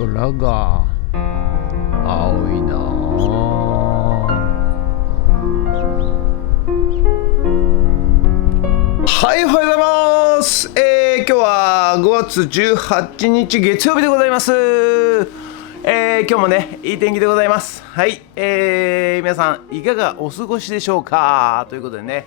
空が青いなはい、おはようございます。今日は5月18日月曜日でございます。今日もねいい天気でございます。はい、皆さんいかがお過ごしでしょうかということでね、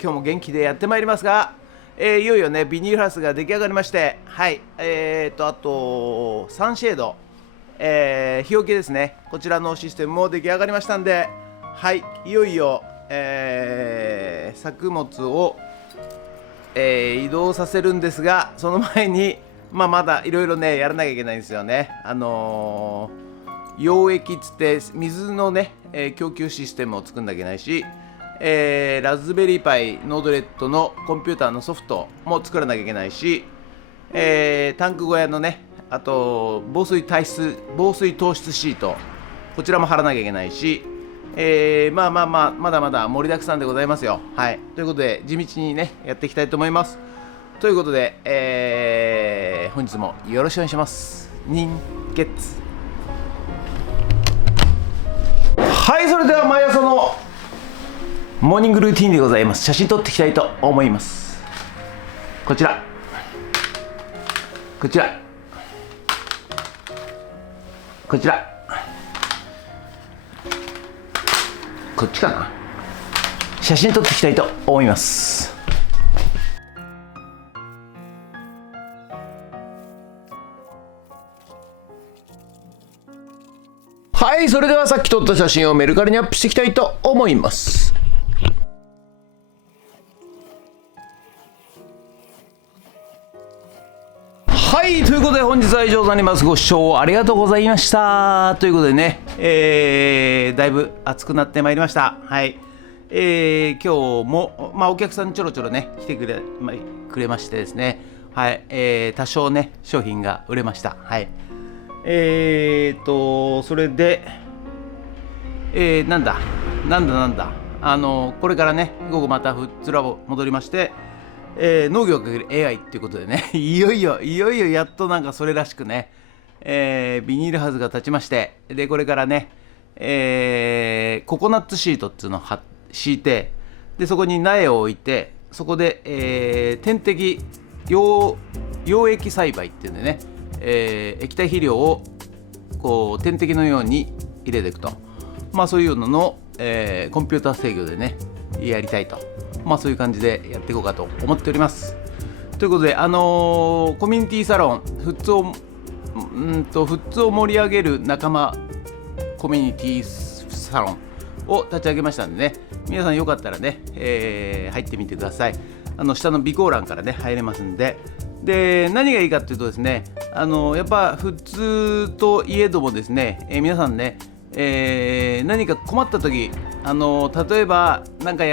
今日も元気でやってまいりますが、いよいよねビニールハウスが出来上がりまして、はい、あとサンシェード、日よけですね、こちらのシステムも出来上がりましたんで、はい、いよいよ、作物を、移動させるんですが、その前に、まだいろいろねやらなきゃいけないんですよね。溶液つって水のね、供給システムを作んなきゃいけないし、ラズベリーパイノードレッドのコンピューターのソフトも作らなきゃいけないし、タンク小屋のね、あと防水糖質シート、こちらも貼らなきゃいけないし、まだまだ盛りだくさんでございますよ。はい、ということで地道にねやっていきたいと思います。ということで、本日もよろしくお願いします。人月。はい、それでは毎朝のモーニングルーティンでございます。写真撮っていきたいと思います。こちらこちらこちらこっちかな。写真撮っていきたいと思います。はい、それではさっき撮った写真をメルカリにアップしていきたいと思います。はい、ということで本日は以上となります。ご視聴ありがとうございました。ということでね、だいぶ暑くなってまいりました。はい、今日も、お客さんちょろちょろね来てくれましてですね、はい、多少ね商品が売れました。はい、それで、なんだこれからね午後またフッツラボ戻りまして、農業×AI っていうことでねいよいよやっとなんかそれらしくね、ビニールハウスが立ちまして、でこれからね、ココナッツシートっていうのを敷いて、でそこに苗を置いて、そこで、点滴溶液栽培っていうんでね、液体肥料をこう点滴のように入れていくと、そういうのの、コンピューター制御でねやりたいと、そういう感じでやっていこうかと思っております。ということで、コミュニティサロンフッツを盛り上げる仲間コミュニティサロンを立ち上げましたんでね、皆さんよかったらね、入ってみてください。下の備考欄からね入れますんで。で何がいいかというとですね、やっぱ普通といえどもですね、皆さんね、何か困った時、例えばなんか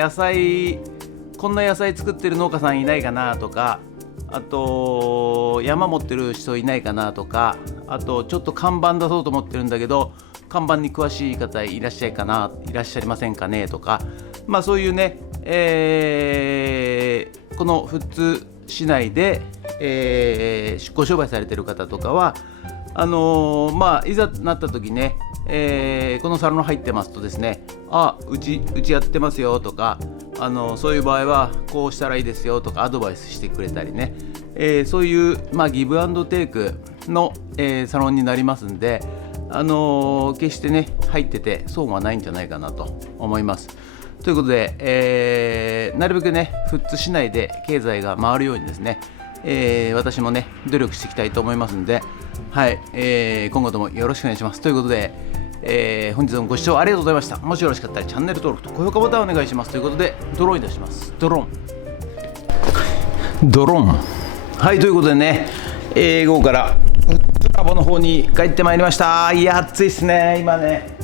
こんな野菜作ってる農家さんいないかなとか、あと山持ってる人いないかなとか、あとちょっと看板出そうと思ってるんだけど看板に詳しい方いらっしゃいませんかねとか、そういうね、この富津市内で、ご商売されてる方とかは、いざなった時ね、このサロン入ってますとですね、うちやってますよとか、そういう場合はこうしたらいいですよとかアドバイスしてくれたりね、そういう、ギブアンドテイクの、サロンになりますんで、決してね入ってて損はないんじゃないかなと思います。ということで、なるべくね富津市内で経済が回るようにですね、私もね努力していきたいと思いますんで、はい、今後ともよろしくお願いします。ということで、本日もご視聴ありがとうございました。もしよろしかったらチャンネル登録と高評価ボタンお願いします。ということでドローンいたします。ドローン。はい、ということでね、午後から富津ラボの方に帰ってまいりました。いや暑いですね今ね。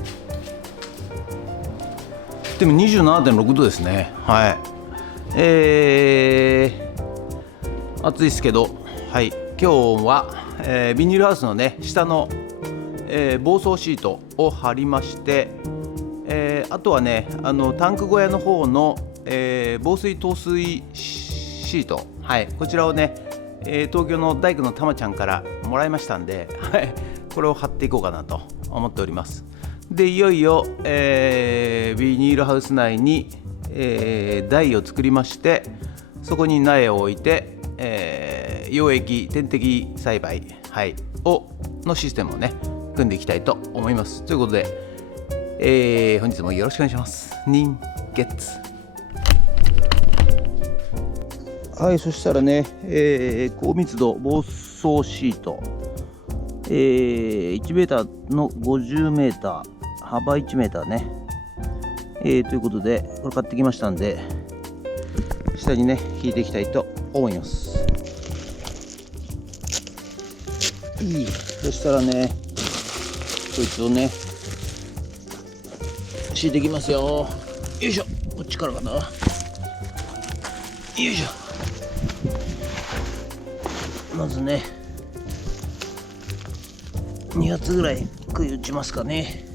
でも 27.6 度ですね。はい、暑いですけど、はい、今日は、ビニールハウスのね下の、防草シートを貼りまして、あとはねタンク小屋の方の、防水透水シート、はい、こちらをね、東京の大工のたまちゃんからもらいましたんで、はい、これを貼っていこうかなと思っております。でいよいよ、ビニールハウス内に、台を作りまして、そこに苗を置いて、溶液点滴栽培、のシステムをね組んでいきたいと思います。ということで、本日もよろしくお願いします。人月。はい、そしたらね、高密度防草シート、1メーターの50メーター、幅1メーターね、ということでこれ買ってきましたんで、下にね引いていきたいと思います。そしたらね、こいつをね敷いていきますよ。よいしょ、こっちからかな。よいしょ。まずね2発ぐらい杭打ちますかね。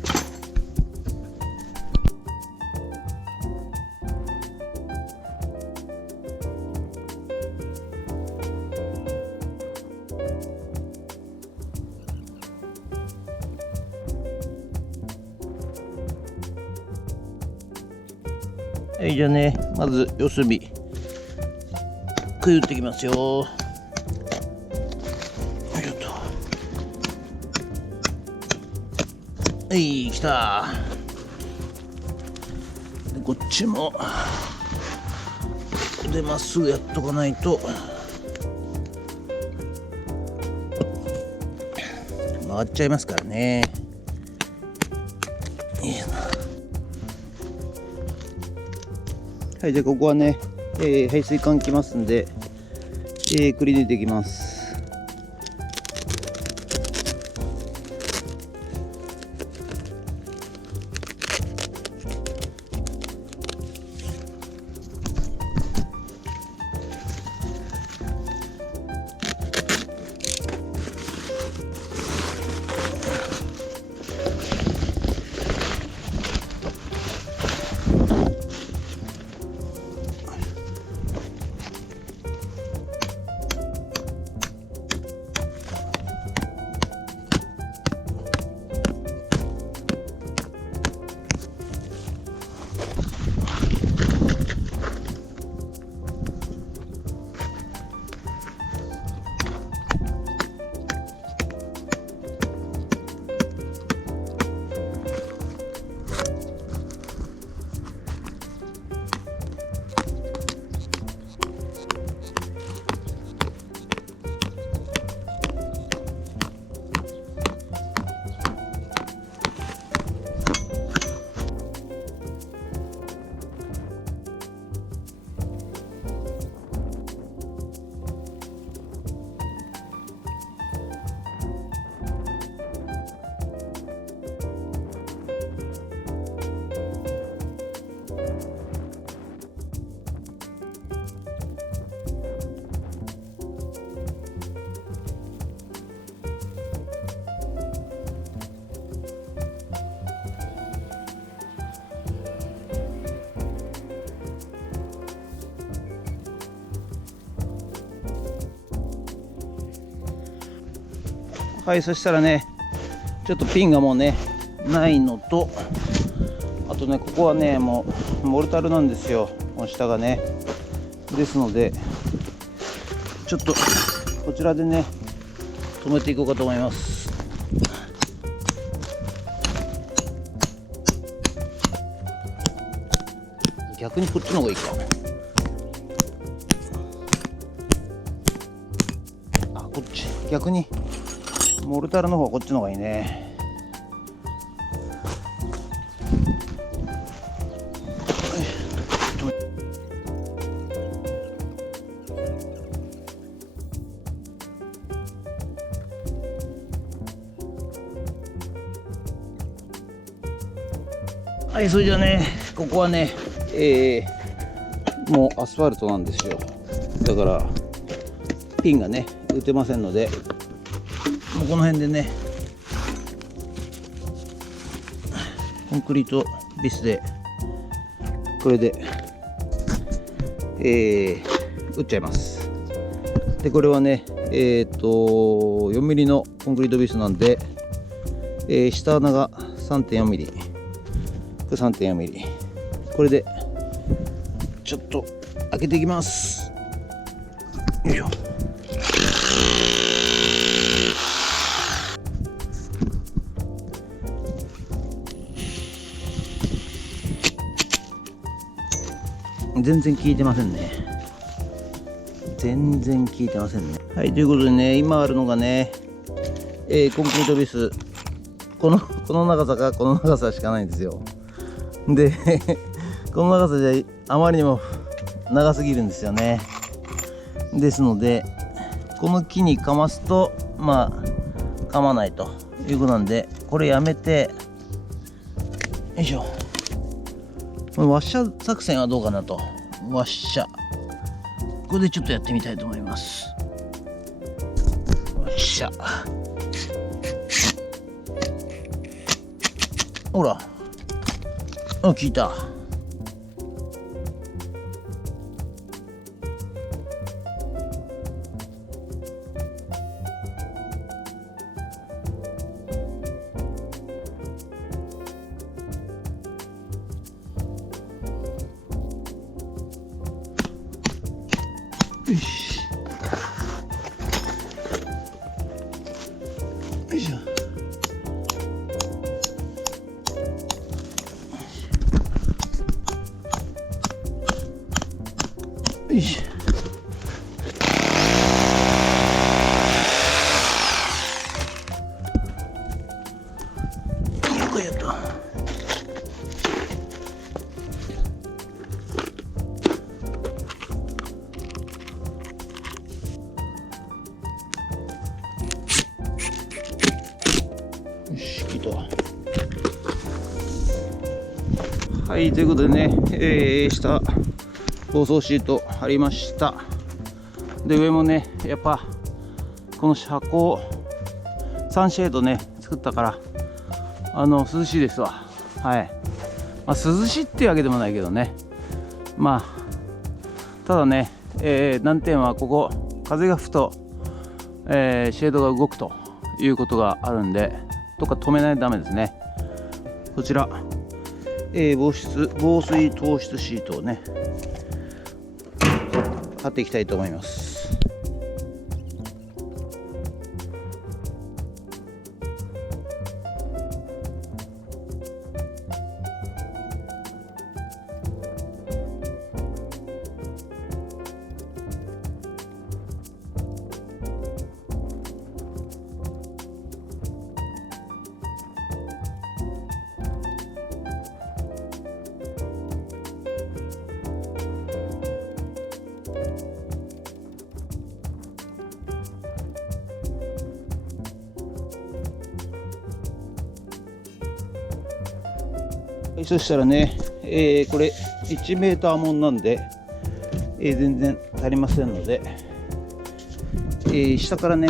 はい、じゃあね、まず四隅杭打っていきますよ。よいしょと。はい、来た。でこっちもでまっすぐやっとかないと回っちゃいますからね。はい、じゃあここはね、排水管きますんで、くり抜いていきます。はい、そしたらね、ちょっとピンがもうねないのと、あとね、ここはねもうモルタルなんですよ、この下がね。ですのでちょっとこちらでね止めていこうかと思います。逆にこっちの方がいいか。あ、こっち逆にモルタルの方がこっちの方がいいね。はい、それじゃあね、ここはね、もうアスファルトなんですよ。だからピンがね打てませんので、もうこの辺でねコンクリートビスでこれで、打っちゃいます。でこれはね4ミリのコンクリートビスなんで、下穴が 3.4 ミリ、これ 3.4 ミリ、これでちょっと開けていきます。よいしょ。全然効いてませんね。全然効いてませんね。はい、ということでね、今あるのがね、コンクリートビス、この長さかこの長さしかないんですよ。でこの長さじゃあまりにも長すぎるんですよね。ですのでこの木にかますと噛まないということなんで、これやめて、よいしょ、ワッシャー作戦はどうかなと。ワッシャー、これでちょっとやってみたいと思います。ワッシャー、ほら、効いた。よし、よいしょ。よいしょ。よくやった。よし、切った。はい、ということでね、下防草シート貼りました。で、上もね、やっぱこの車高サンシェードね作ったから涼しいですわ。はい、涼しいっていうわけでもないけどね、ただね、難点はここ風が吹くと、シェードが動くということがあるんで、とか止めないとダメですね。こちら、防水透湿シートをね貼っていきたいと思います。そしたらね、これ1メーターもんなんで、全然足りませんので、下からね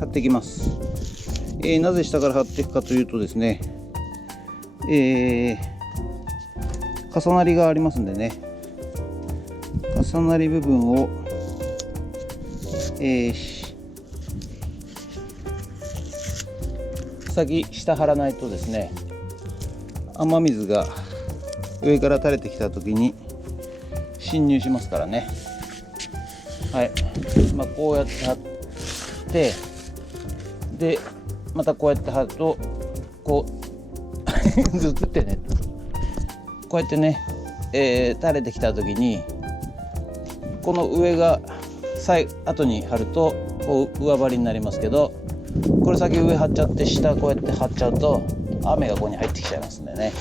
貼っていきます。なぜ下から貼っていくかというとですね、重なりがありますんでね、重なり部分を、先下貼らないとですね、雨水が上から垂れてきた時に侵入しますからね。はい、こうやって貼って、でまたこうやって貼るとこうずっとってね、こうやってね、垂れてきた時にこの上が後に貼るとこう上張りになりますけど、これ先上貼っちゃって下こうやって貼っちゃうと雨がここに入ってきちゃいますんでね。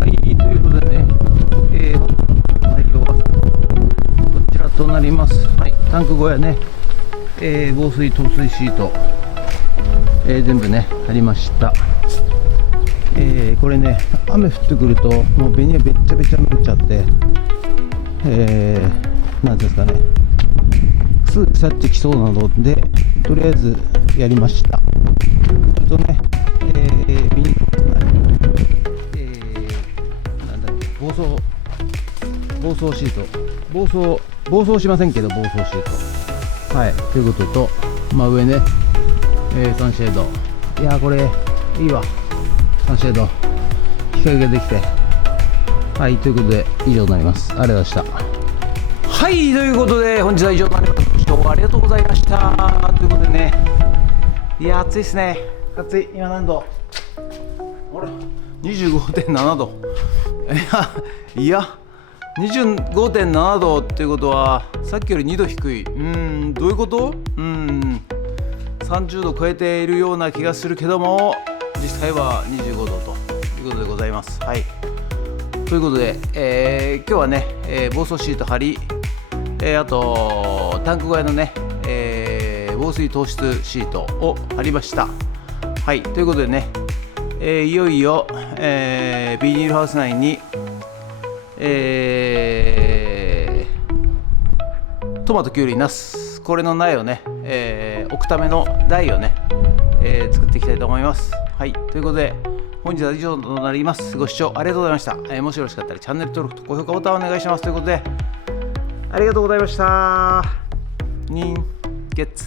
はい、ということでね、内容はこちらとなります。はい、タンク小屋ね、防水透水シート、全部ね貼りました。これね雨降ってくるともうベニヤべっちゃべちゃになっちゃって、なんですかね、すぐ腐ってきそうなので、とりあえずやりました。ビニなんだっけ、暴走シート、暴走しませんけど暴走シート、はい、ということと、上ね、サンシェード、いやーこれいいわ、サンシェード日陰ができて、はい、ということで以上になります。ありがとうございました。はい、ということで本日は以上になります。ご視聴ありがとうございました。ということでね、いや暑いですね。暑い。今何度？あれ 25.7 度。いや 25.7 度っていうことはさっきより2度低い。どういうこと？30度超えているような気がするけども、実際は25度ということでございます。はい。ということで、今日はね、防水シート貼り、あとタンク小屋のね、防水透湿シートを貼りました。はい、ということでね、いよいよ、ビニールハウス内に、トマト、キュウリ、ナス、これの苗をね、置くための台をね、作っていきたいと思います。はい、ということで本日は以上となります。ご視聴ありがとうございました。もしよろしかったらチャンネル登録と高評価ボタンをお願いします。ということでありがとうございました。人月